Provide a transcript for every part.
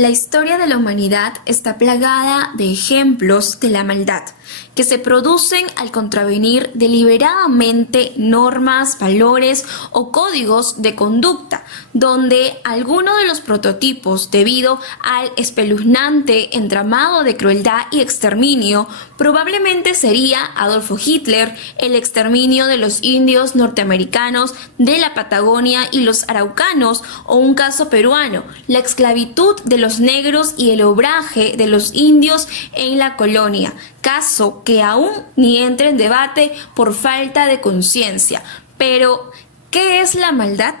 La historia de la humanidad está plagada de ejemplos de la maldad, que se producen al contravenir deliberadamente normas, valores o códigos de conducta, donde alguno de los prototipos, debido al espeluznante entramado de crueldad y exterminio, probablemente sería Adolfo Hitler, el exterminio de los indios norteamericanos de la Patagonia y los araucanos, o un caso peruano, la esclavitud de los negros y el obraje de los indios en la colonia, caso que aún ni entra en debate por falta de conciencia. Pero, ¿qué es la maldad?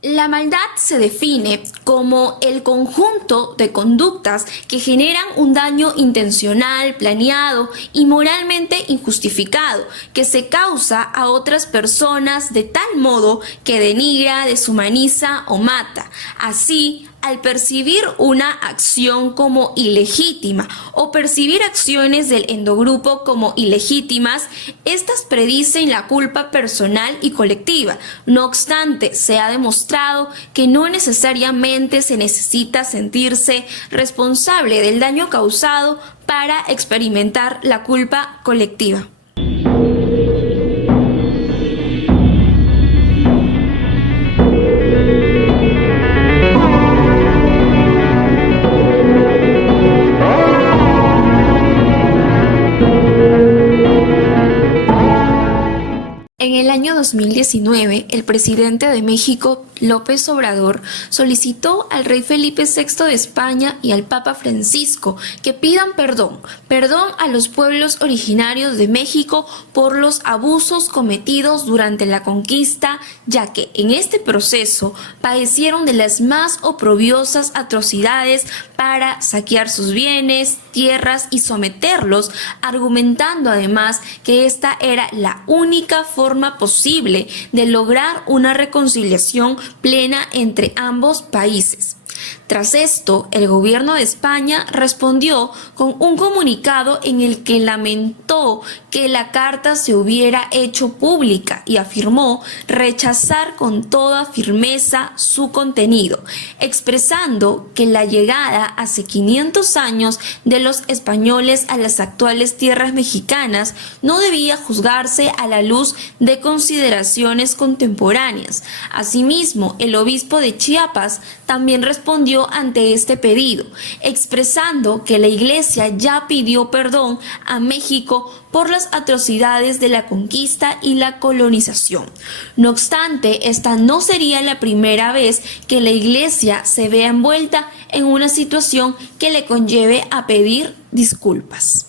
La maldad se define como el conjunto de conductas que generan un daño intencional, planeado y moralmente injustificado, que se causa a otras personas de tal modo que denigra, deshumaniza o mata. Así, al percibir una acción como ilegítima o percibir acciones del endogrupo como ilegítimas, estas predicen la culpa personal y colectiva. No obstante, se ha demostrado que no necesariamente se necesita sentirse responsable del daño causado para experimentar la culpa colectiva. En el año 2019, el presidente de México, López Obrador, solicitó al rey Felipe VI de España y al Papa Francisco que pidan perdón a los pueblos originarios de México por los abusos cometidos durante la conquista, ya que en este proceso padecieron de las más oprobiosas atrocidades para saquear sus bienes, tierras y someterlos, argumentando además que esta era la única forma posible de lograr una reconciliación plena entre ambos países. Tras esto, el gobierno de España respondió con un comunicado en el que lamentó que la carta se hubiera hecho pública y afirmó rechazar con toda firmeza su contenido, expresando que la llegada hace 500 años de los españoles a las actuales tierras mexicanas no debía juzgarse a la luz de consideraciones contemporáneas. Asimismo, el obispo de Chiapas también respondió ante este pedido, expresando que la Iglesia ya pidió perdón a México por las atrocidades de la conquista y la colonización. No obstante, esta no sería la primera vez que la Iglesia se vea envuelta en una situación que le conlleve a pedir disculpas.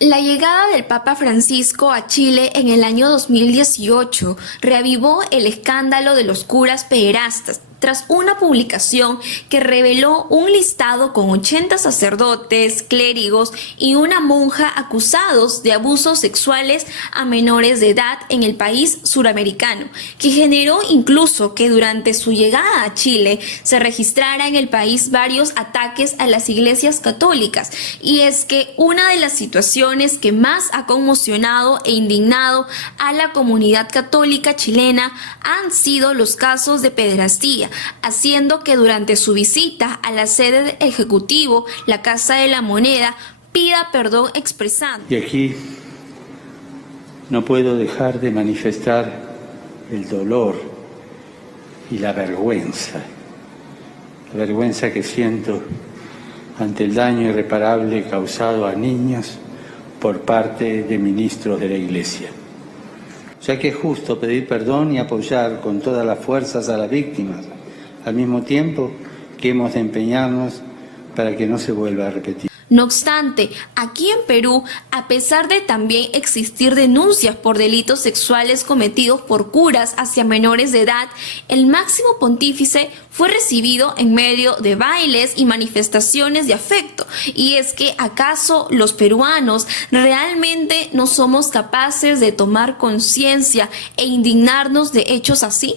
La llegada del Papa Francisco a Chile en el año 2018 reavivó el escándalo de los curas pederastas, tras una publicación que reveló un listado con 80 sacerdotes, clérigos y una monja acusados de abusos sexuales a menores de edad en el país suramericano, que generó incluso que durante su llegada a Chile se registrara en el país varios ataques a las iglesias católicas. Y es que una de las situaciones que más ha conmocionado e indignado a la comunidad católica chilena han sido los casos de pederastía, haciendo que durante su visita a la sede del Ejecutivo, la Casa de la Moneda, pida perdón expresando. Y aquí no puedo dejar de manifestar el dolor y la vergüenza que siento ante el daño irreparable causado a niños por parte de ministros de la Iglesia. O sea que es justo pedir perdón y apoyar con todas las fuerzas a las víctimas, al mismo tiempo que hemos de empeñarnos para que no se vuelva a repetir. No obstante, aquí en Perú, a pesar de también existir denuncias por delitos sexuales cometidos por curas hacia menores de edad, el máximo pontífice fue recibido en medio de bailes y manifestaciones de afecto. Y es que, ¿acaso los peruanos realmente no somos capaces de tomar conciencia e indignarnos de hechos así?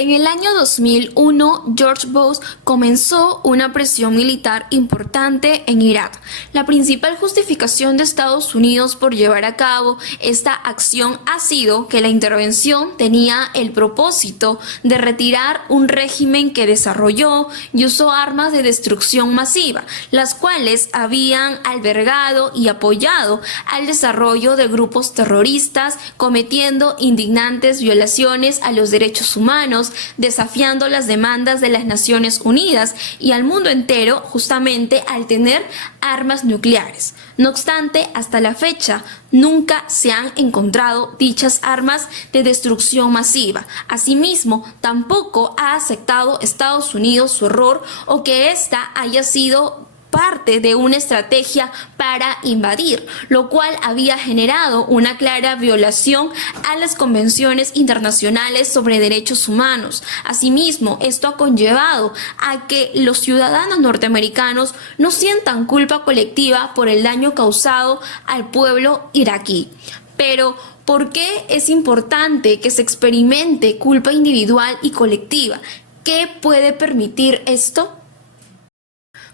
En el año 2001, George Bush comenzó una presión militar importante en Irak. La principal justificación de Estados Unidos por llevar a cabo esta acción ha sido que la intervención tenía el propósito de retirar un régimen que desarrolló y usó armas de destrucción masiva, las cuales habían albergado y apoyado al desarrollo de grupos terroristas, cometiendo indignantes violaciones a los derechos humanos, desafiando las demandas de las Naciones Unidas y al mundo entero, justamente al tener armas nucleares. No obstante, hasta la fecha nunca se han encontrado dichas armas de destrucción masiva. Asimismo, tampoco ha aceptado Estados Unidos su error o que ésta haya sido parte de una estrategia para invadir, lo cual había generado una clara violación a las convenciones internacionales sobre derechos humanos. Asimismo, esto ha conllevado a que los ciudadanos norteamericanos no sientan culpa colectiva por el daño causado al pueblo iraquí. Pero, ¿por qué es importante que se experimente culpa individual y colectiva? ¿Qué puede permitir esto?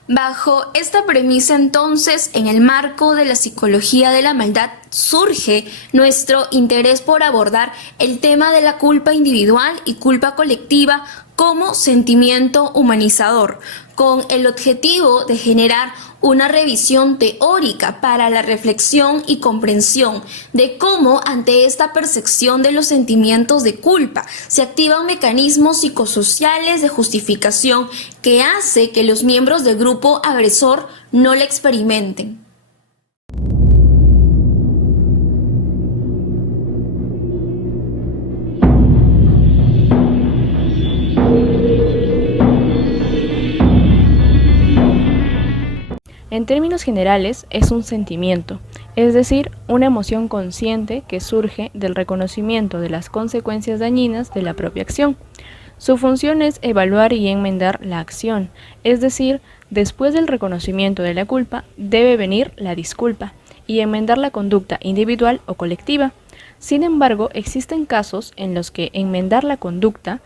Bajo esta premisa, entonces, en el marco de la psicología de la maldad, surge nuestro interés por abordar el tema de la culpa individual y culpa colectiva como sentimiento humanizador, con el objetivo de generar una revisión teórica para la reflexión y comprensión de cómo ante esta percepción de los sentimientos de culpa se activan mecanismos psicosociales de justificación que hace que los miembros del grupo agresor no la experimenten. En términos generales, es un sentimiento, es decir, una emoción consciente que surge del reconocimiento de las consecuencias dañinas de la propia acción. Su función es evaluar y enmendar la acción, es decir, después del reconocimiento de la culpa, debe venir la disculpa y enmendar la conducta individual o colectiva. Sin embargo, existen casos en los que enmendar la conducta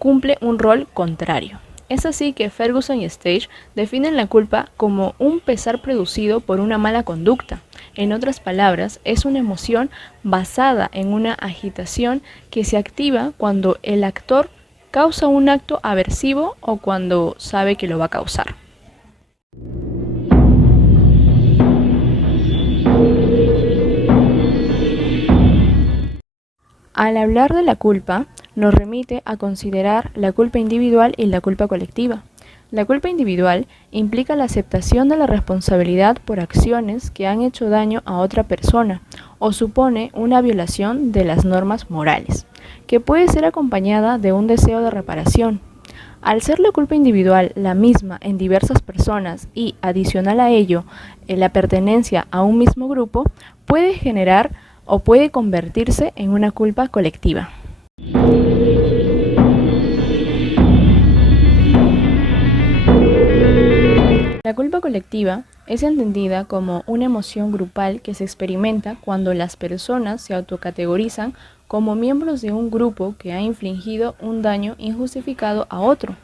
cumple un rol contrario. Es así que Ferguson y Stage definen la culpa como un pesar producido por una mala conducta. En otras palabras, es una emoción basada en una agitación que se activa cuando el actor causa un acto aversivo o cuando sabe que lo va a causar. Al hablar de la culpa, nos remite a considerar la culpa individual y la culpa colectiva. La culpa individual implica la aceptación de la responsabilidad por acciones que han hecho daño a otra persona o supone una violación de las normas morales, que puede ser acompañada de un deseo de reparación. Al ser la culpa individual la misma en diversas personas y, adicional a ello, la pertenencia a un mismo grupo, puede generar o puede convertirse en una culpa colectiva. La culpa colectiva es entendida como una emoción grupal que se experimenta cuando las personas se autocategorizan como miembros de un grupo que ha infligido un daño injustificado a otro.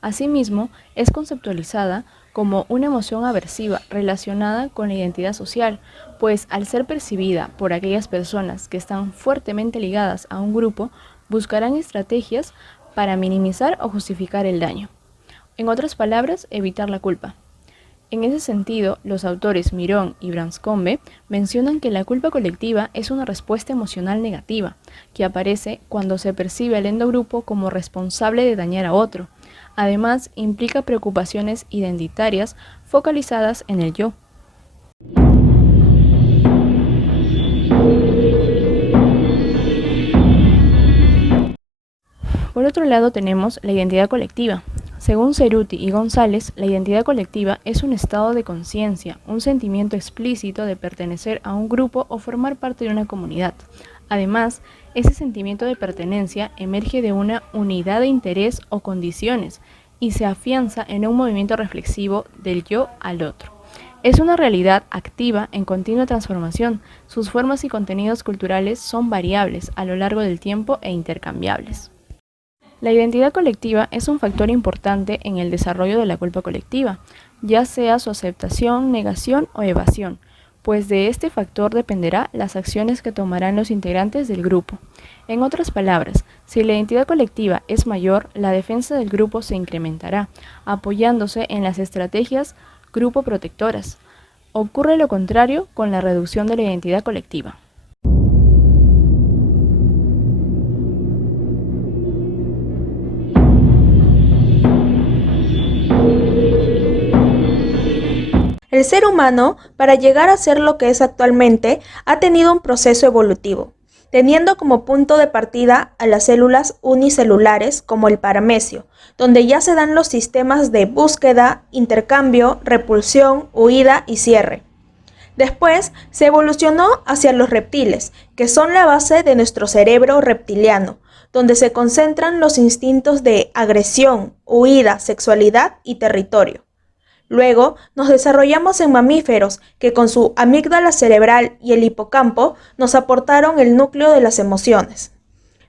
Asimismo, es conceptualizada como una emoción aversiva relacionada con la identidad social, pues al ser percibida por aquellas personas que están fuertemente ligadas a un grupo, buscarán estrategias para minimizar o justificar el daño. En otras palabras, evitar la culpa. En ese sentido, los autores Mirón y Branscombe mencionan que la culpa colectiva es una respuesta emocional negativa, que aparece cuando se percibe al endogrupo como responsable de dañar a otro. Además, implica preocupaciones identitarias focalizadas en el yo. Por otro lado tenemos la identidad colectiva. Según Ceruti y González, la identidad colectiva es un estado de conciencia, un sentimiento explícito de pertenecer a un grupo o formar parte de una comunidad. Además, ese sentimiento de pertenencia emerge de una unidad de interés o condiciones y se afianza en un movimiento reflexivo del yo al otro. Es una realidad activa en continua transformación. Sus formas y contenidos culturales son variables a lo largo del tiempo e intercambiables. La identidad colectiva es un factor importante en el desarrollo de la culpa colectiva, ya sea su aceptación, negación o evasión, pues de este factor dependerá las acciones que tomarán los integrantes del grupo. En otras palabras, si la identidad colectiva es mayor, la defensa del grupo se incrementará, apoyándose en las estrategias grupo protectoras. Ocurre lo contrario con la reducción de la identidad colectiva. El ser humano, para llegar a ser lo que es actualmente, ha tenido un proceso evolutivo, teniendo como punto de partida a las células unicelulares como el paramecio, donde ya se dan los sistemas de búsqueda, intercambio, repulsión, huida y cierre. Después se evolucionó hacia los reptiles, que son la base de nuestro cerebro reptiliano, donde se concentran los instintos de agresión, huida, sexualidad y territorio. Luego nos desarrollamos en mamíferos que con su amígdala cerebral y el hipocampo nos aportaron el núcleo de las emociones.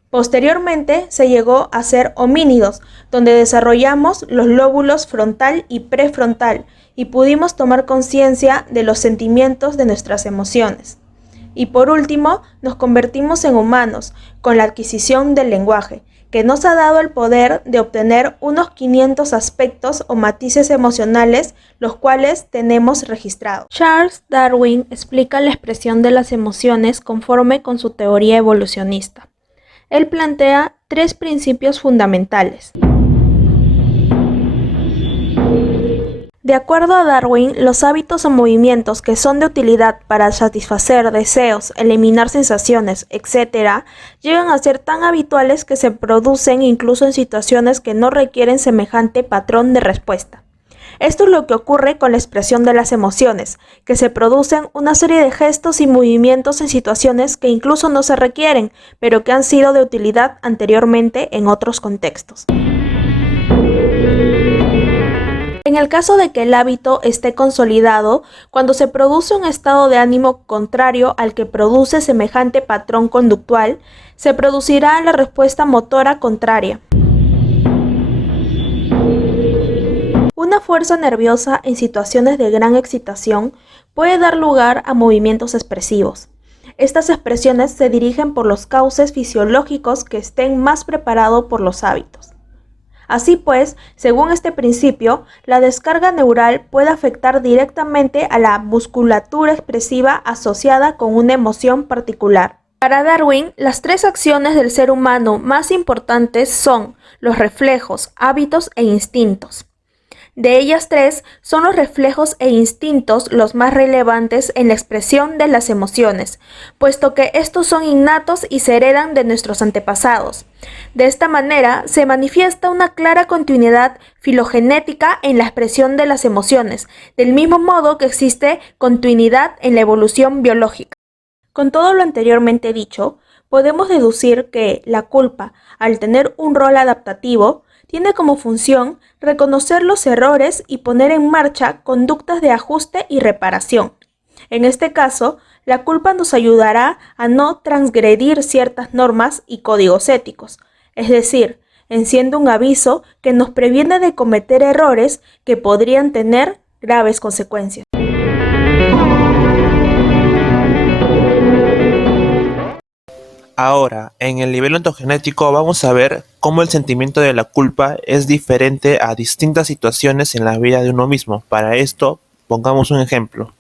Posteriormente se llegó a ser homínidos, donde desarrollamos los lóbulos frontal y prefrontal y pudimos tomar conciencia de los sentimientos de nuestras emociones. Y por último, nos convertimos en humanos con la adquisición del lenguaje, que nos ha dado el poder de obtener unos 500 aspectos o matices emocionales, los cuales tenemos registrados. Charles Darwin explica la expresión de las emociones conforme con su teoría evolucionista. Él plantea 3 principios fundamentales. De acuerdo a Darwin, los hábitos o movimientos que son de utilidad para satisfacer deseos, eliminar sensaciones, etc., llegan a ser tan habituales que se producen incluso en situaciones que no requieren semejante patrón de respuesta. Esto es lo que ocurre con la expresión de las emociones, que se producen una serie de gestos y movimientos en situaciones que incluso no se requieren, pero que han sido de utilidad anteriormente en otros contextos. En el caso de que el hábito esté consolidado, cuando se produce un estado de ánimo contrario al que produce semejante patrón conductual, se producirá la respuesta motora contraria. Una fuerza nerviosa en situaciones de gran excitación puede dar lugar a movimientos expresivos. Estas expresiones se dirigen por los cauces fisiológicos que estén más preparados por los hábitos. Así pues, según este principio, la descarga neural puede afectar directamente a la musculatura expresiva asociada con una emoción particular. Para Darwin, las 3 acciones del ser humano más importantes son los reflejos, hábitos e instintos. De ellas 3 son los reflejos e instintos los más relevantes en la expresión de las emociones, puesto que estos son innatos y se heredan de nuestros antepasados. De esta manera se manifiesta una clara continuidad filogenética en la expresión de las emociones, del mismo modo que existe continuidad en la evolución biológica. Con todo lo anteriormente dicho, podemos deducir que la culpa, al tener un rol adaptativo, tiene como función reconocer los errores y poner en marcha conductas de ajuste y reparación. En este caso, la culpa nos ayudará a no transgredir ciertas normas y códigos éticos, es decir, enciende un aviso que nos previene de cometer errores que podrían tener graves consecuencias. Ahora, en el nivel ontogenético vamos a ver cómo el sentimiento de la culpa es diferente a distintas situaciones en la vida de uno mismo. Para esto, pongamos un ejemplo.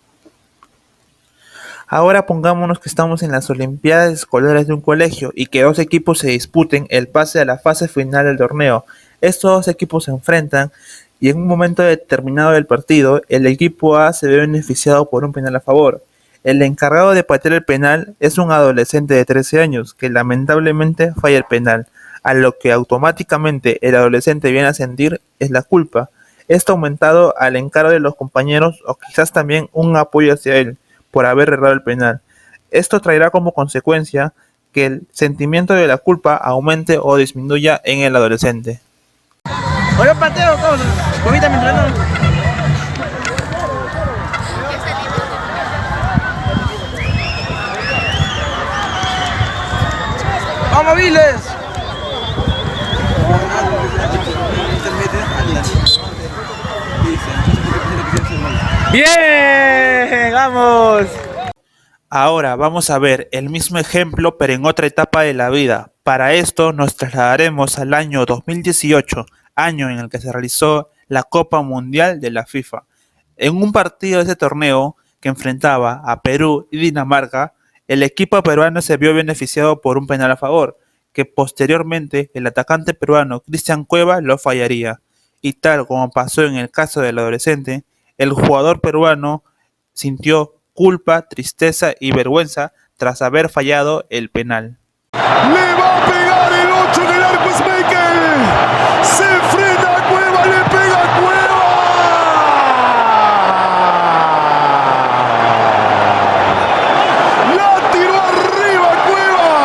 Ahora pongámonos que estamos en las Olimpiadas Escolares de un colegio y que 2 equipos se disputen el pase a la fase final del torneo. Estos 2 equipos se enfrentan y en un momento determinado del partido, el equipo A se ve beneficiado por un penal a favor. El encargado de patear el penal es un adolescente de 13 años que lamentablemente falla el penal, a lo que automáticamente el adolescente viene a sentir es la culpa. Esto aumentado al encargo de los compañeros o quizás también un apoyo hacia él por haber errado el penal. Esto traerá como consecuencia que el sentimiento de la culpa aumente o disminuya en el adolescente. Hola, pateo, comita mientras no. ¡Vamos, Viles! ¡Bien! ¡Vamos! Ahora vamos a ver el mismo ejemplo pero en otra etapa de la vida. Para esto nos trasladaremos al año 2018, año en el que se realizó la Copa Mundial de la FIFA. En un partido de ese torneo que enfrentaba a Perú y Dinamarca, el equipo peruano se vio beneficiado por un penal a favor, que posteriormente el atacante peruano Cristian Cueva lo fallaría. Y tal como pasó en el caso del adolescente, el jugador peruano sintió culpa, tristeza y vergüenza tras haber fallado el penal. Le va a pegar el 8 en el arco Schmeichel. Se frena a Cueva, le pega a Cueva. La tiró arriba Cueva.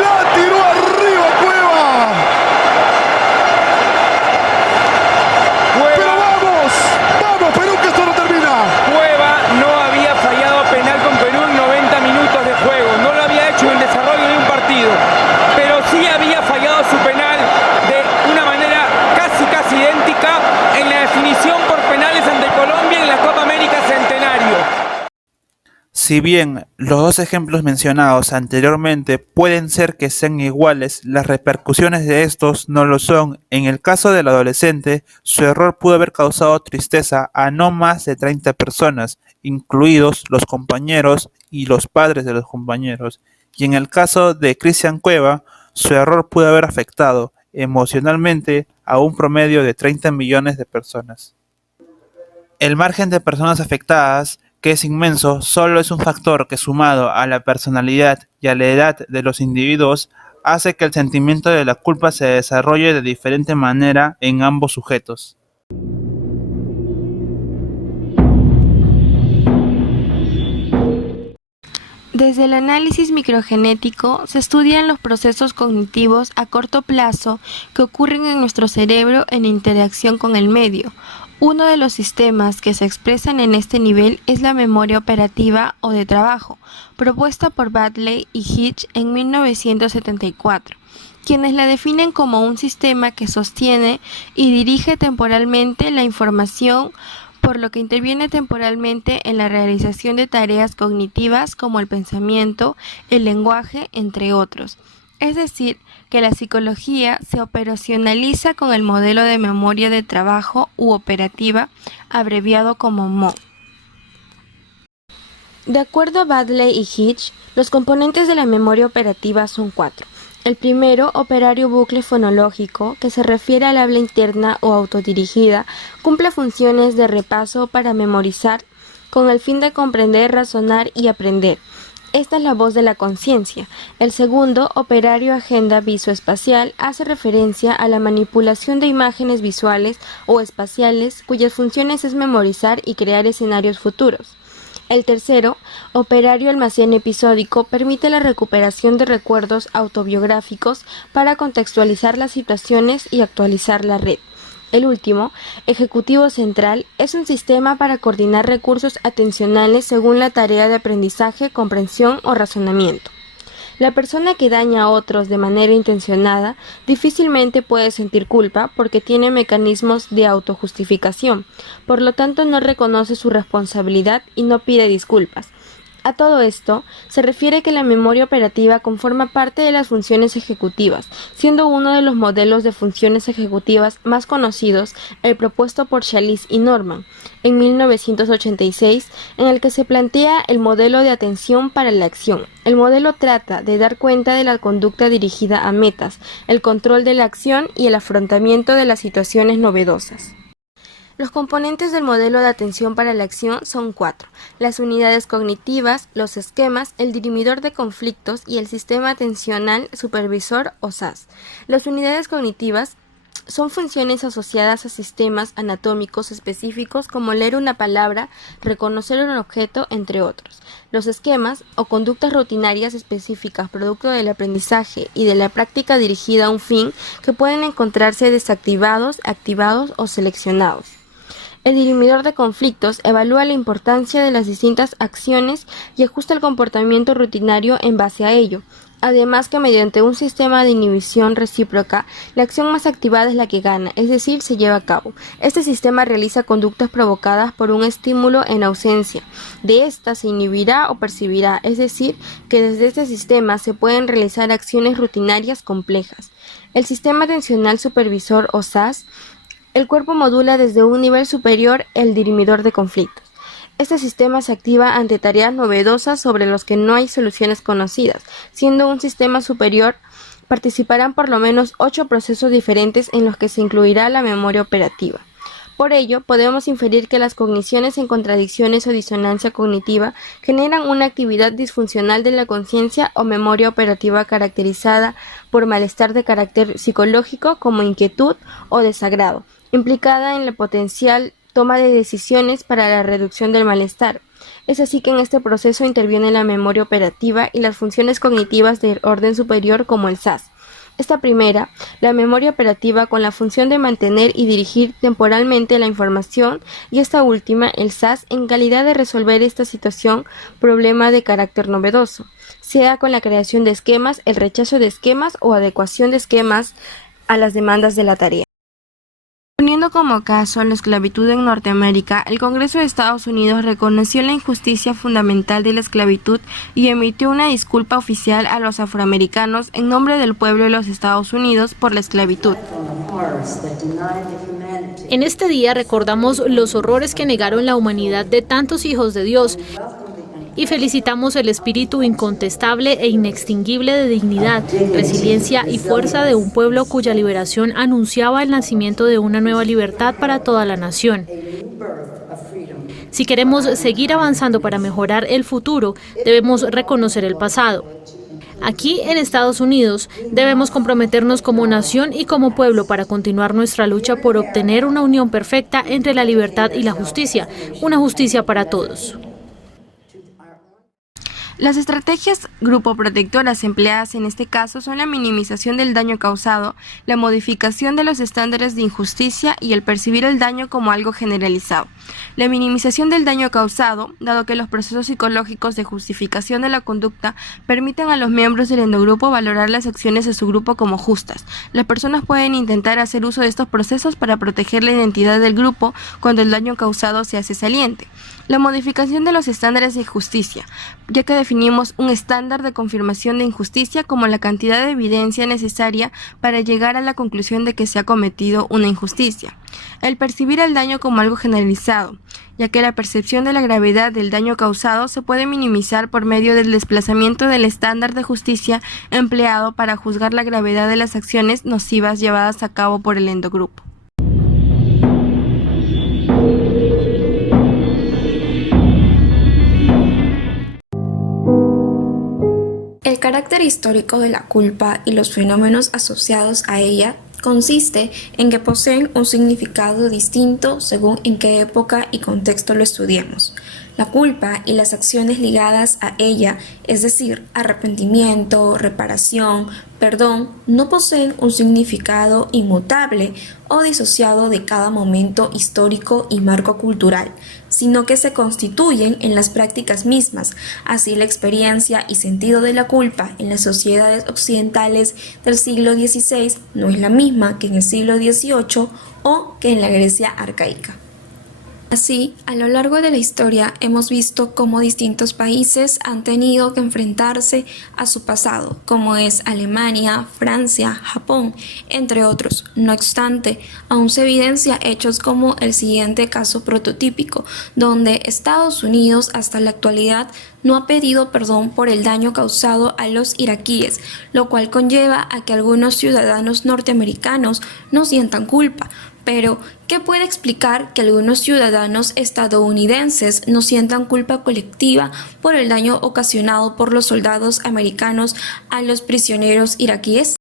La tiró arriba Cueva. Pero vamos, vamos Perú, que esto no termina. Cueva no había fallado penal con Perú en 90 minutos de juego, no lo había hecho en el desarrollo de un partido, pero sí había fallado su penal de una manera casi idéntica en la definición por penales ante Colombia en la Copa América Centenario. Si bien los dos ejemplos mencionados anteriormente pueden ser que sean iguales, las repercusiones de estos no lo son. En el caso del adolescente, su error pudo haber causado tristeza a no más de 30 personas, incluidos los compañeros y los padres de los compañeros. Y en el caso de Cristian Cueva, su error pudo haber afectado emocionalmente a un promedio de 30 millones de personas. El margen de personas afectadas, que es inmenso, solo es un factor que, sumado a la personalidad y a la edad de los individuos, hace que el sentimiento de la culpa se desarrolle de diferente manera en ambos sujetos. Desde el análisis microgenético se estudian los procesos cognitivos a corto plazo que ocurren en nuestro cerebro en interacción con el medio. Uno de los sistemas que se expresan en este nivel es la memoria operativa o de trabajo, propuesta por Baddeley y Hitch en 1974, quienes la definen como un sistema que sostiene y dirige temporalmente la información, por lo que interviene temporalmente en la realización de tareas cognitivas como el pensamiento, el lenguaje, entre otros. Es decir, que la psicología se operacionaliza con el modelo de memoria de trabajo u operativa, abreviado como MO. De acuerdo a Baddeley y Hitch, los componentes de la memoria operativa son 4. El primero, operario bucle fonológico, que se refiere al habla interna o autodirigida, cumple funciones de repaso para memorizar con el fin de comprender, razonar y aprender. Esta es la voz de la conciencia. El segundo, operario agenda visoespacial, hace referencia a la manipulación de imágenes visuales o espaciales cuyas funciones es memorizar y crear escenarios futuros. El tercero, operario almacén episódico, permite la recuperación de recuerdos autobiográficos para contextualizar las situaciones y actualizar la red. El último, ejecutivo central, es un sistema para coordinar recursos atencionales según la tarea de aprendizaje, comprensión o razonamiento. La persona que daña a otros de manera intencionada difícilmente puede sentir culpa porque tiene mecanismos de autojustificación, por lo tanto no reconoce su responsabilidad y no pide disculpas. A todo esto, se refiere que la memoria operativa conforma parte de las funciones ejecutivas, siendo uno de los modelos de funciones ejecutivas más conocidos el propuesto por Chalice y Norman en 1986, en el que se plantea el modelo de atención para la acción. El modelo trata de dar cuenta de la conducta dirigida a metas, el control de la acción y el afrontamiento de las situaciones novedosas. Los componentes del modelo de atención para la acción son 4: las unidades cognitivas, los esquemas, el dirimidor de conflictos y el sistema atencional supervisor o SAS. Las unidades cognitivas son funciones asociadas a sistemas anatómicos específicos como leer una palabra, reconocer un objeto, entre otros. Los esquemas o conductas rutinarias específicas producto del aprendizaje y de la práctica dirigida a un fin que pueden encontrarse desactivados, activados o seleccionados. El dirimidor de conflictos evalúa la importancia de las distintas acciones y ajusta el comportamiento rutinario en base a ello. Además que mediante un sistema de inhibición recíproca, la acción más activada es la que gana, es decir, se lleva a cabo. Este sistema realiza conductas provocadas por un estímulo en ausencia. De esta se inhibirá o percibirá, es decir, que desde este sistema se pueden realizar acciones rutinarias complejas. El sistema atencional supervisor o SAS, el cuerpo modula desde un nivel superior el dirimidor de conflictos. Este sistema se activa ante tareas novedosas sobre las que no hay soluciones conocidas. Siendo un sistema superior, participarán por lo menos 8 procesos diferentes en los que se incluirá la memoria operativa. Por ello, podemos inferir que las cogniciones en contradicciones o disonancia cognitiva generan una actividad disfuncional de la conciencia o memoria operativa caracterizada por malestar de carácter psicológico como inquietud o desagrado, implicada en la potencial toma de decisiones para la reducción del malestar. Es así que en este proceso interviene la memoria operativa y las funciones cognitivas del orden superior como el SAS. Esta primera, la memoria operativa con la función de mantener y dirigir temporalmente la información, y esta última, el SAS, en calidad de resolver esta situación, problema de carácter novedoso, sea con la creación de esquemas, el rechazo de esquemas o adecuación de esquemas a las demandas de la tarea. Poniendo como caso la esclavitud en Norteamérica, el Congreso de Estados Unidos reconoció la injusticia fundamental de la esclavitud y emitió una disculpa oficial a los afroamericanos en nombre del pueblo de los Estados Unidos por la esclavitud. En este día recordamos los horrores que negaron la humanidad de tantos hijos de Dios y felicitamos el espíritu incontestable e inextinguible de dignidad, resiliencia y fuerza de un pueblo cuya liberación anunciaba el nacimiento de una nueva libertad para toda la nación. Si queremos seguir avanzando para mejorar el futuro, debemos reconocer el pasado. Aquí en Estados Unidos debemos comprometernos como nación y como pueblo para continuar nuestra lucha por obtener una unión perfecta entre la libertad y la justicia, una justicia para todos. Las estrategias grupo protectoras empleadas en este caso son la minimización del daño causado, la modificación de los estándares de injusticia y el percibir el daño como algo generalizado. La minimización del daño causado, dado que los procesos psicológicos de justificación de la conducta permiten a los miembros del endogrupo valorar las acciones de su grupo como justas. Las personas pueden intentar hacer uso de estos procesos para proteger la identidad del grupo cuando el daño causado se hace saliente. La modificación de los estándares de justicia, ya que definimos un estándar de confirmación de injusticia como la cantidad de evidencia necesaria para llegar a la conclusión de que se ha cometido una injusticia. El percibir el daño como algo generalizado, ya que la percepción de la gravedad del daño causado se puede minimizar por medio del desplazamiento del estándar de justicia empleado para juzgar la gravedad de las acciones nocivas llevadas a cabo por el endogrupo. El carácter histórico de la culpa y los fenómenos asociados a ella consiste en que poseen un significado distinto según en qué época y contexto lo estudiemos. La culpa y las acciones ligadas a ella, es decir, arrepentimiento, reparación, perdón, no poseen un significado inmutable o disociado de cada momento histórico y marco cultural, sino que se constituyen en las prácticas mismas. Así, la experiencia y sentido de la culpa en las sociedades occidentales del siglo XVI no es la misma que en el siglo XVIII o que en la Grecia arcaica. Así, a lo largo de la historia hemos visto cómo distintos países han tenido que enfrentarse a su pasado, como es Alemania, Francia, Japón, entre otros. No obstante, aún se evidencia hechos como el siguiente caso prototípico, donde Estados Unidos hasta la actualidad no ha pedido perdón por el daño causado a los iraquíes, lo cual conlleva a que algunos ciudadanos norteamericanos no sientan culpa. Pero, ¿qué puede explicar que algunos ciudadanos estadounidenses no sientan culpa colectiva por el daño ocasionado por los soldados americanos a los prisioneros iraquíes?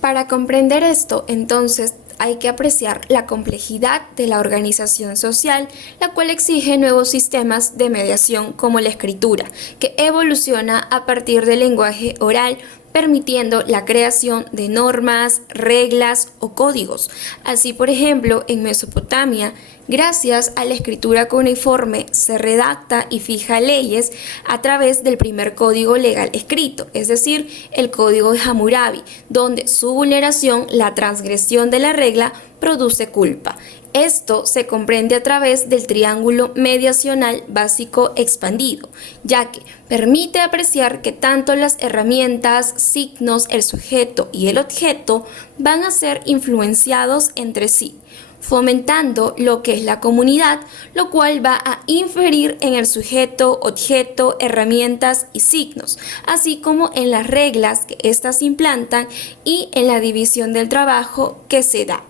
Para comprender esto, entonces, hay que apreciar la complejidad de la organización social, la cual exige nuevos sistemas de mediación como la escritura, que evoluciona a partir del lenguaje oral, permitiendo la creación de normas, reglas o códigos. Así, por ejemplo, en Mesopotamia, gracias a la escritura cuneiforme, se redacta y fija leyes a través del primer código legal escrito, es decir, el Código de Hammurabi, donde su vulneración, la transgresión de la regla, produce culpa. Esto se comprende a través del triángulo mediacional básico expandido, ya que permite apreciar que tanto las herramientas, signos, el sujeto y el objeto van a ser influenciados entre sí, fomentando lo que es la comunidad, lo cual va a inferir en el sujeto, objeto, herramientas y signos, así como en las reglas que éstas implantan y en la división del trabajo que se da.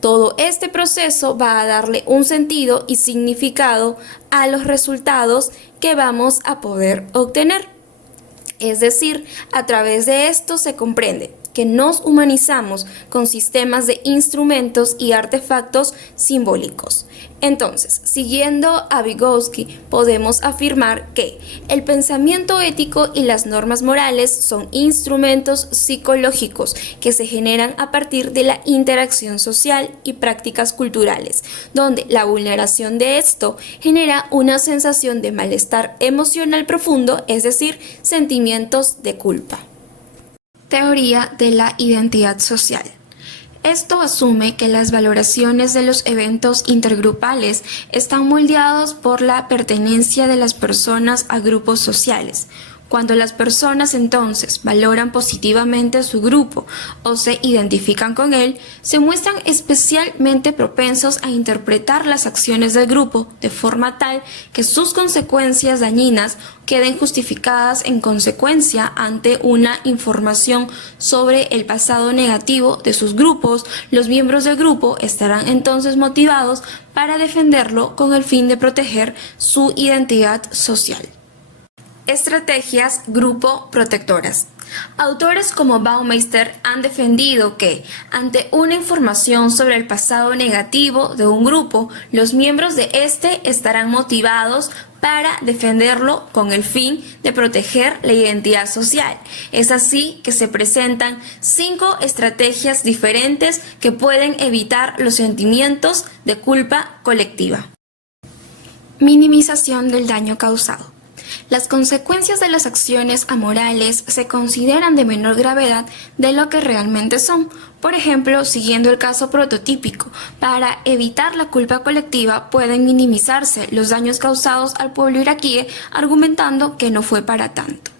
Todo este proceso va a darle un sentido y significado a los resultados que vamos a poder obtener. Es decir, a través de esto se comprende que nos humanizamos con sistemas de instrumentos y artefactos simbólicos. Entonces, siguiendo a Vygotsky, podemos afirmar que el pensamiento ético y las normas morales son instrumentos psicológicos que se generan a partir de la interacción social y prácticas culturales, donde la vulneración de esto genera una sensación de malestar emocional profundo, es decir, sentimientos de culpa. Teoría de la identidad social. Esto asume que las valoraciones de los eventos intergrupales están moldeados por la pertenencia de las personas a grupos sociales. Cuando las personas entonces valoran positivamente su grupo o se identifican con él, se muestran especialmente propensos a interpretar las acciones del grupo de forma tal que sus consecuencias dañinas queden justificadas en consecuencia ante una información sobre el pasado negativo de sus grupos. Los miembros del grupo estarán entonces motivados para defenderlo con el fin de proteger su identidad social. Estrategias grupo protectoras. Autores como Baumeister han defendido que, ante una información sobre el pasado negativo de un grupo, los miembros de este estarán motivados para defenderlo con el fin de proteger la identidad social. Es así que se presentan 5 estrategias diferentes que pueden evitar los sentimientos de culpa colectiva. Minimización del daño causado. Las consecuencias de las acciones amorales se consideran de menor gravedad de lo que realmente son. Por ejemplo, siguiendo el caso prototípico, para evitar la culpa colectiva pueden minimizarse los daños causados al pueblo iraquí, argumentando que no fue para tanto.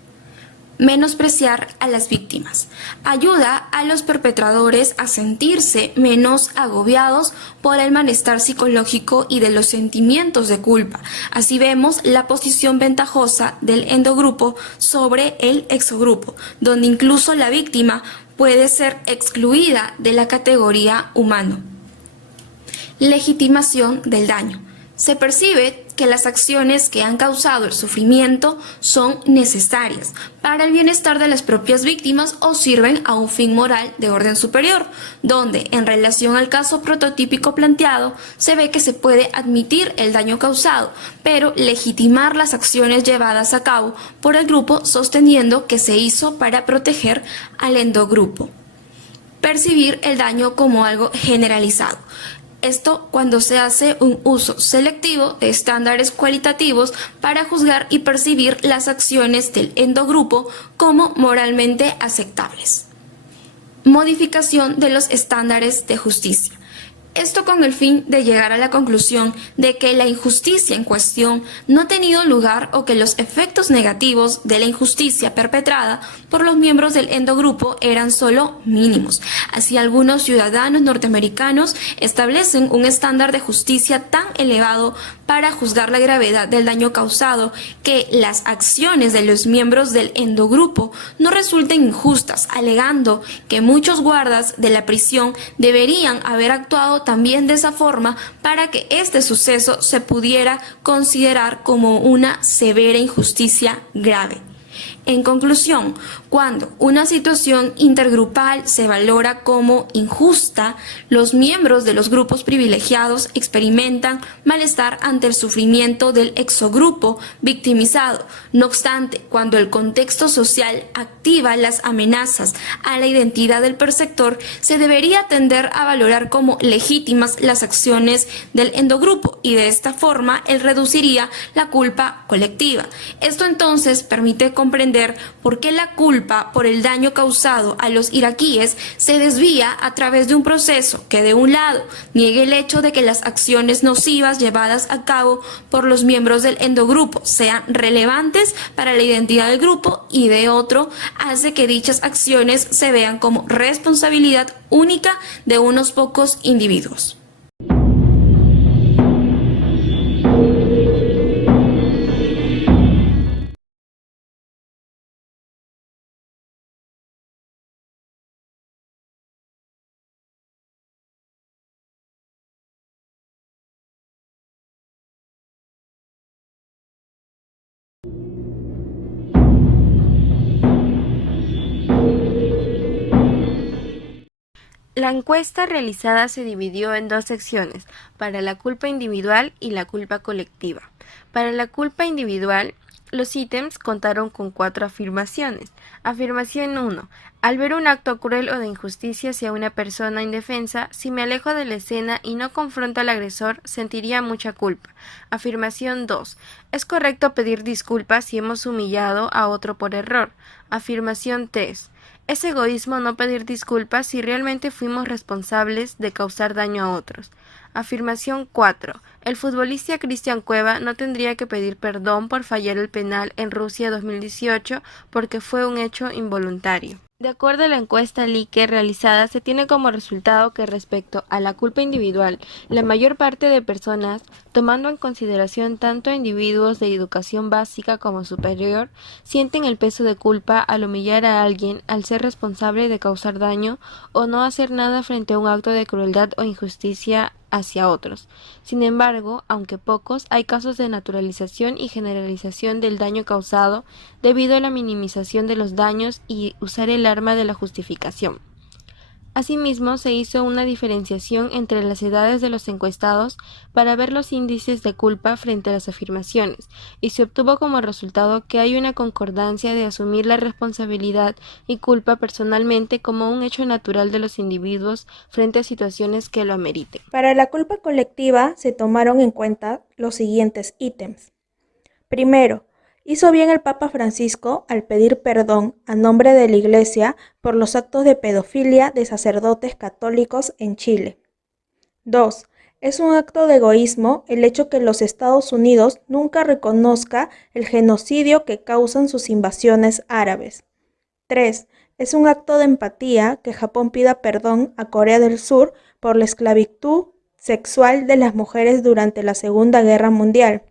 Menospreciar a las víctimas. Ayuda a los perpetradores a sentirse menos agobiados por el malestar psicológico y de los sentimientos de culpa. Así vemos la posición ventajosa del endogrupo sobre el exogrupo, donde incluso la víctima puede ser excluida de la categoría humano. Legitimación del daño. Se percibe que las acciones que han causado el sufrimiento son necesarias para el bienestar de las propias víctimas o sirven a un fin moral de orden superior, donde en relación al caso prototípico planteado se ve que se puede admitir el daño causado, pero legitimar las acciones llevadas a cabo por el grupo sosteniendo que se hizo para proteger al endogrupo. Percibir el daño como algo generalizado. Esto cuando se hace un uso selectivo de estándares cualitativos para juzgar y percibir las acciones del endogrupo como moralmente aceptables. Modificación de los estándares de justicia. Esto con el fin de llegar a la conclusión de que la injusticia en cuestión no ha tenido lugar o que los efectos negativos de la injusticia perpetrada por los miembros del endogrupo eran solo mínimos. Así, algunos ciudadanos norteamericanos establecen un estándar de justicia tan elevado para juzgar la gravedad del daño causado que las acciones de los miembros del endogrupo no resulten injustas, alegando que muchos guardas de la prisión deberían haber actuado también de esa forma para que este suceso se pudiera considerar como una severa injusticia grave. En conclusión, Cuando una situación intergrupal se valora como injusta, los miembros de los grupos privilegiados experimentan malestar ante el sufrimiento del exogrupo victimizado. No obstante, cuando el contexto social activa las amenazas a la identidad del perceptor, se debería tender a valorar como legítimas las acciones del endogrupo y de esta forma él reduciría la culpa colectiva. Esto entonces permite comprender por qué la culpa por el daño causado a los iraquíes se desvía a través de un proceso que, de un lado, niegue el hecho de que las acciones nocivas llevadas a cabo por los miembros del endogrupo sean relevantes para la identidad del grupo, y de otro, hace que dichas acciones se vean como responsabilidad única de unos pocos individuos. La encuesta realizada se dividió en dos secciones, para la culpa individual y la culpa colectiva. Para la culpa individual, los ítems contaron con 4 afirmaciones. Afirmación 1. Al ver un acto cruel o de injusticia hacia una persona indefensa, si me alejo de la escena y no confronto al agresor, sentiría mucha culpa. Afirmación 2. Es correcto pedir disculpas si hemos humillado a otro por error. Afirmación 3. Es egoísmo no pedir disculpas si realmente fuimos responsables de causar daño a otros. Afirmación 4. El futbolista Cristian Cueva no tendría que pedir perdón por fallar el penal en Rusia 2018 porque fue un hecho involuntario. De acuerdo a la encuesta Likert realizada, se tiene como resultado que respecto a la culpa individual, la mayor parte de personas, tomando en consideración tanto a individuos de educación básica como superior, sienten el peso de culpa al humillar a alguien, al ser responsable de causar daño o no hacer nada frente a un acto de crueldad o injusticia hacia otros. Sin embargo, aunque pocos, hay casos de naturalización y generalización del daño causado debido a la minimización de los daños y usar el arma de la justificación. Asimismo, se hizo una diferenciación entre las edades de los encuestados para ver los índices de culpa frente a las afirmaciones, y se obtuvo como resultado que hay una concordancia de asumir la responsabilidad y culpa personalmente como un hecho natural de los individuos frente a situaciones que lo ameriten. Para la culpa colectiva se tomaron en cuenta los siguientes ítems. Primero, hizo bien el Papa Francisco al pedir perdón a nombre de la Iglesia por los actos de pedofilia de sacerdotes católicos en Chile. 2. Es un acto de egoísmo el hecho que los Estados Unidos nunca reconozca el genocidio que causan sus invasiones árabes. 3. Es un acto de empatía que Japón pida perdón a Corea del Sur por la esclavitud sexual de las mujeres durante la Segunda Guerra Mundial.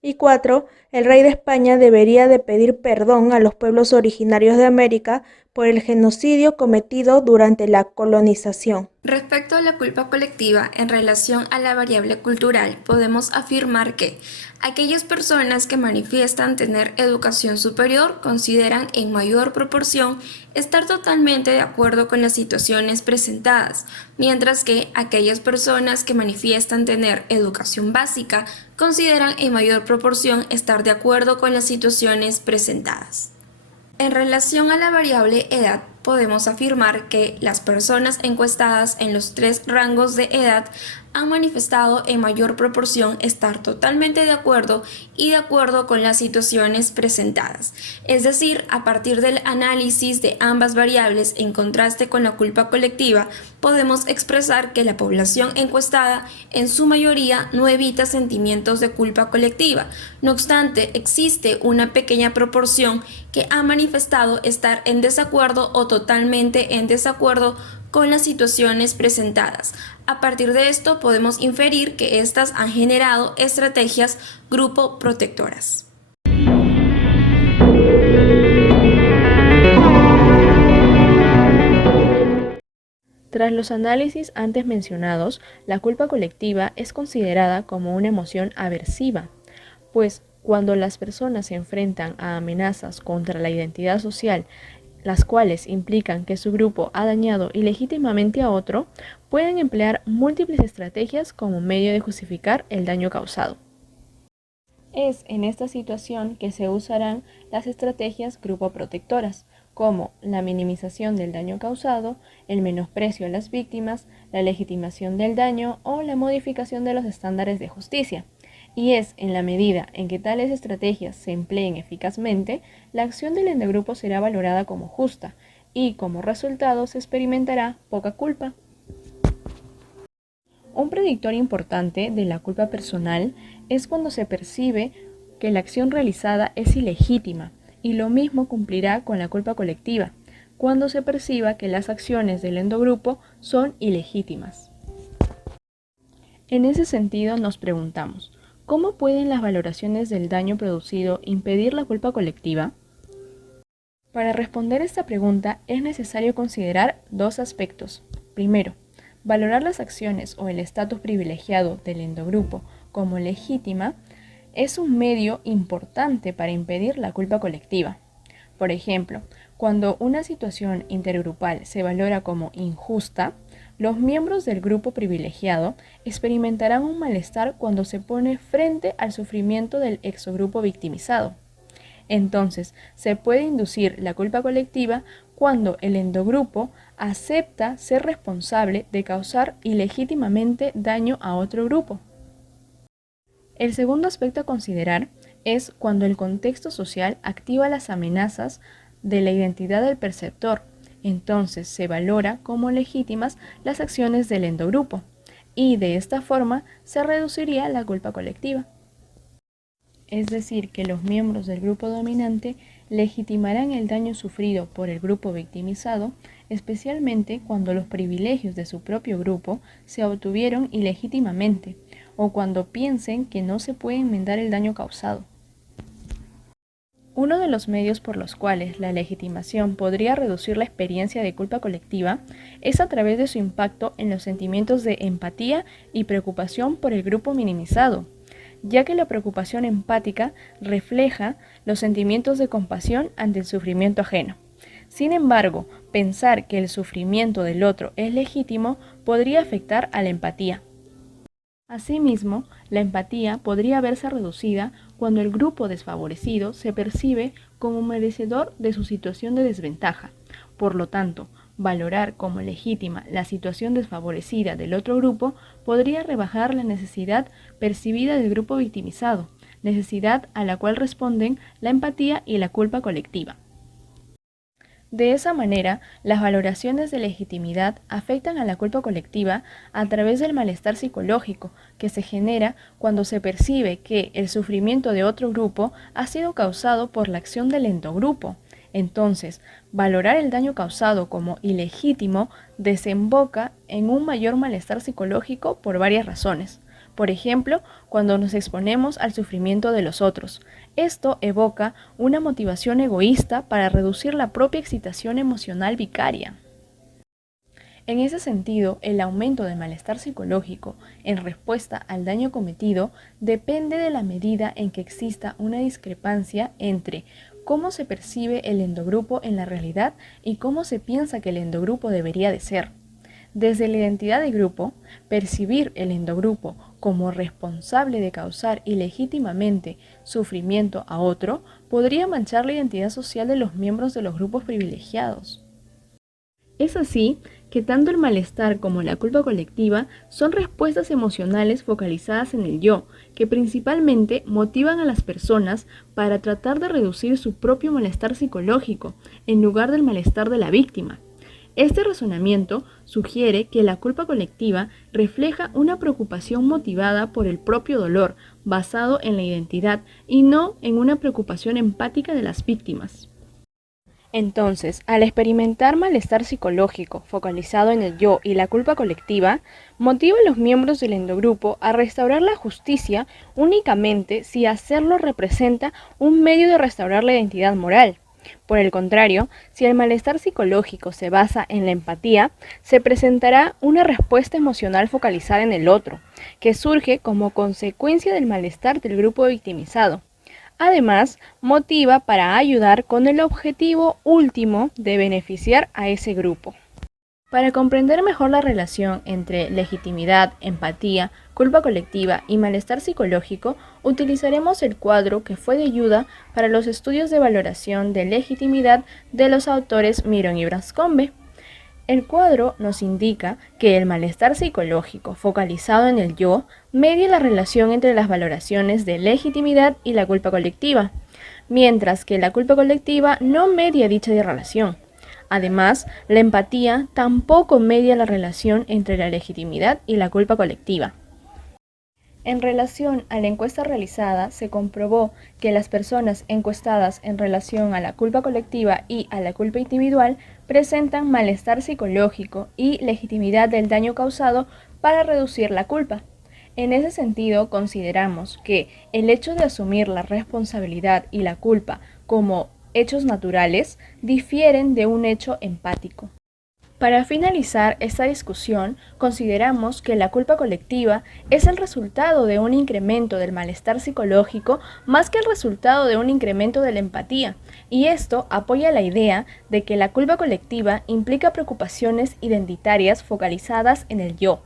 Y 4. El rey de España debería de pedir perdón a los pueblos originarios de América por el genocidio cometido durante la colonización. Respecto a la culpa colectiva en relación a la variable cultural, podemos afirmar que aquellas personas que manifiestan tener educación superior consideran en mayor proporción estar totalmente de acuerdo con las situaciones presentadas, mientras que aquellas personas que manifiestan tener educación básica consideran en mayor proporción estar de acuerdo con las situaciones presentadas. En relación a la variable edad, podemos afirmar que las personas encuestadas en los 3 rangos de edad han manifestado en mayor proporción estar totalmente de acuerdo y de acuerdo con las situaciones presentadas. Es decir, a partir del análisis de ambas variables en contraste con la culpa colectiva, podemos expresar que la población encuestada en su mayoría no evita sentimientos de culpa colectiva. No obstante, existe una pequeña proporción que ha manifestado estar en desacuerdo o totalmente en desacuerdo con las situaciones presentadas. A partir de esto podemos inferir que estas han generado estrategias grupo protectoras. Tras los análisis antes mencionados, la culpa colectiva es considerada como una emoción aversiva, pues cuando las personas se enfrentan a amenazas contra la identidad social, las cuales implican que su grupo ha dañado ilegítimamente a otro, pueden emplear múltiples estrategias como medio de justificar el daño causado. Es en esta situación que se usarán las estrategias grupo protectoras, como la minimización del daño causado, el menosprecio a las víctimas, la legitimación del daño o la modificación de los estándares de justicia. Y es en la medida en que tales estrategias se empleen eficazmente, la acción del endogrupo será valorada como justa y como resultado se experimentará poca culpa. Un predictor importante de la culpa personal es cuando se percibe que la acción realizada es ilegítima, y lo mismo cumplirá con la culpa colectiva, cuando se perciba que las acciones del endogrupo son ilegítimas. En ese sentido nos preguntamos, ¿cómo pueden las valoraciones del daño producido impedir la culpa colectiva? Para responder esta pregunta es necesario considerar dos aspectos. Primero, valorar las acciones o el estatus privilegiado del endogrupo como legítima es un medio importante para impedir la culpa colectiva. Por ejemplo, cuando una situación intergrupal se valora como injusta, los miembros del grupo privilegiado experimentarán un malestar cuando se pone frente al sufrimiento del exogrupo victimizado. Entonces, se puede inducir la culpa colectiva cuando el endogrupo acepta ser responsable de causar ilegítimamente daño a otro grupo. El segundo aspecto a considerar es cuando el contexto social activa las amenazas de la identidad del perceptor. Entonces se valora como legítimas las acciones del endogrupo y de esta forma se reduciría la culpa colectiva. Es decir, que los miembros del grupo dominante legitimarán el daño sufrido por el grupo victimizado, especialmente cuando los privilegios de su propio grupo se obtuvieron ilegítimamente o cuando piensen que no se puede enmendar el daño causado. Uno de los medios por los cuales la legitimación podría reducir la experiencia de culpa colectiva es a través de su impacto en los sentimientos de empatía y preocupación por el grupo minimizado, ya que la preocupación empática refleja los sentimientos de compasión ante el sufrimiento ajeno. Sin embargo, pensar que el sufrimiento del otro es legítimo podría afectar a la empatía. Asimismo, la empatía podría verse reducida cuando el grupo desfavorecido se percibe como merecedor de su situación de desventaja. Por lo tanto, valorar como legítima la situación desfavorecida del otro grupo podría rebajar la necesidad percibida del grupo victimizado, necesidad a la cual responden la empatía y la culpa colectiva. De esa manera, las valoraciones de legitimidad afectan a la culpa colectiva a través del malestar psicológico que se genera cuando se percibe que el sufrimiento de otro grupo ha sido causado por la acción del endogrupo. Entonces, valorar el daño causado como ilegítimo desemboca en un mayor malestar psicológico por varias razones. Por ejemplo, cuando nos exponemos al sufrimiento de los otros. Esto evoca una motivación egoísta para reducir la propia excitación emocional vicaria. En ese sentido, el aumento del malestar psicológico en respuesta al daño cometido depende de la medida en que exista una discrepancia entre cómo se percibe el endogrupo en la realidad y cómo se piensa que el endogrupo debería de ser. Desde la identidad de grupo, percibir el endogrupo como responsable de causar ilegítimamente sufrimiento a otro podría manchar la identidad social de los miembros de los grupos privilegiados. Es así que tanto el malestar como la culpa colectiva son respuestas emocionales focalizadas en el yo, que principalmente motivan a las personas para tratar de reducir su propio malestar psicológico, en lugar del malestar de la víctima. Este razonamiento sugiere que la culpa colectiva refleja una preocupación motivada por el propio dolor, basado en la identidad y no en una preocupación empática de las víctimas. Entonces, al experimentar malestar psicológico focalizado en el yo y la culpa colectiva, motiva a los miembros del endogrupo a restaurar la justicia únicamente si hacerlo representa un medio de restaurar la identidad moral. Por el contrario, si el malestar psicológico se basa en la empatía, se presentará una respuesta emocional focalizada en el otro, que surge como consecuencia del malestar del grupo victimizado. Además, motiva para ayudar con el objetivo último de beneficiar a ese grupo. Para comprender mejor la relación entre legitimidad, empatía, culpa colectiva y malestar psicológico, utilizaremos el cuadro que fue de ayuda para los estudios de valoración de legitimidad de los autores Mirón y Branscombe. El cuadro nos indica que el malestar psicológico focalizado en el yo media la relación entre las valoraciones de legitimidad y la culpa colectiva, mientras que la culpa colectiva no media dicha relación. Además, la empatía tampoco media la relación entre la legitimidad y la culpa colectiva. En relación a la encuesta realizada, se comprobó que las personas encuestadas en relación a la culpa colectiva y a la culpa individual presentan malestar psicológico y legitimidad del daño causado para reducir la culpa. En ese sentido, consideramos que el hecho de asumir la responsabilidad y la culpa como hechos naturales difieren de un hecho empático. Para finalizar esta discusión, consideramos que la culpa colectiva es el resultado de un incremento del malestar psicológico más que el resultado de un incremento de la empatía, y esto apoya la idea de que la culpa colectiva implica preocupaciones identitarias focalizadas en el yo.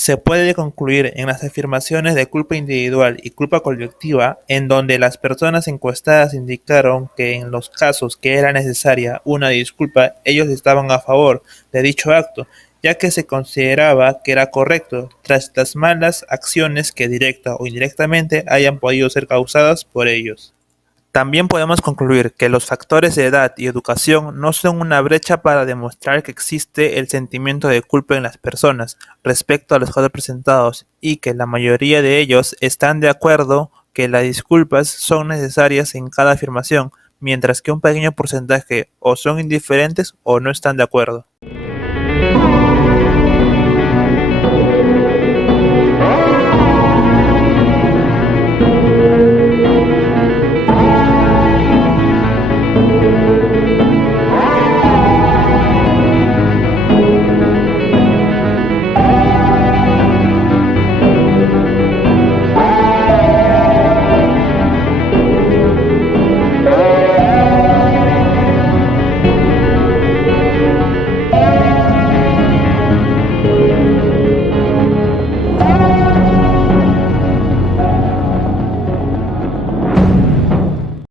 Se puede concluir en las afirmaciones de culpa individual y culpa colectiva, en donde las personas encuestadas indicaron que en los casos que era necesaria una disculpa, ellos estaban a favor de dicho acto, ya que se consideraba que era correcto, tras las malas acciones que directa o indirectamente hayan podido ser causadas por ellos. También podemos concluir que los factores de edad y educación no son una brecha para demostrar que existe el sentimiento de culpa en las personas respecto a los casos presentados y que la mayoría de ellos están de acuerdo que las disculpas son necesarias en cada afirmación, mientras que un pequeño porcentaje o son indiferentes o no están de acuerdo.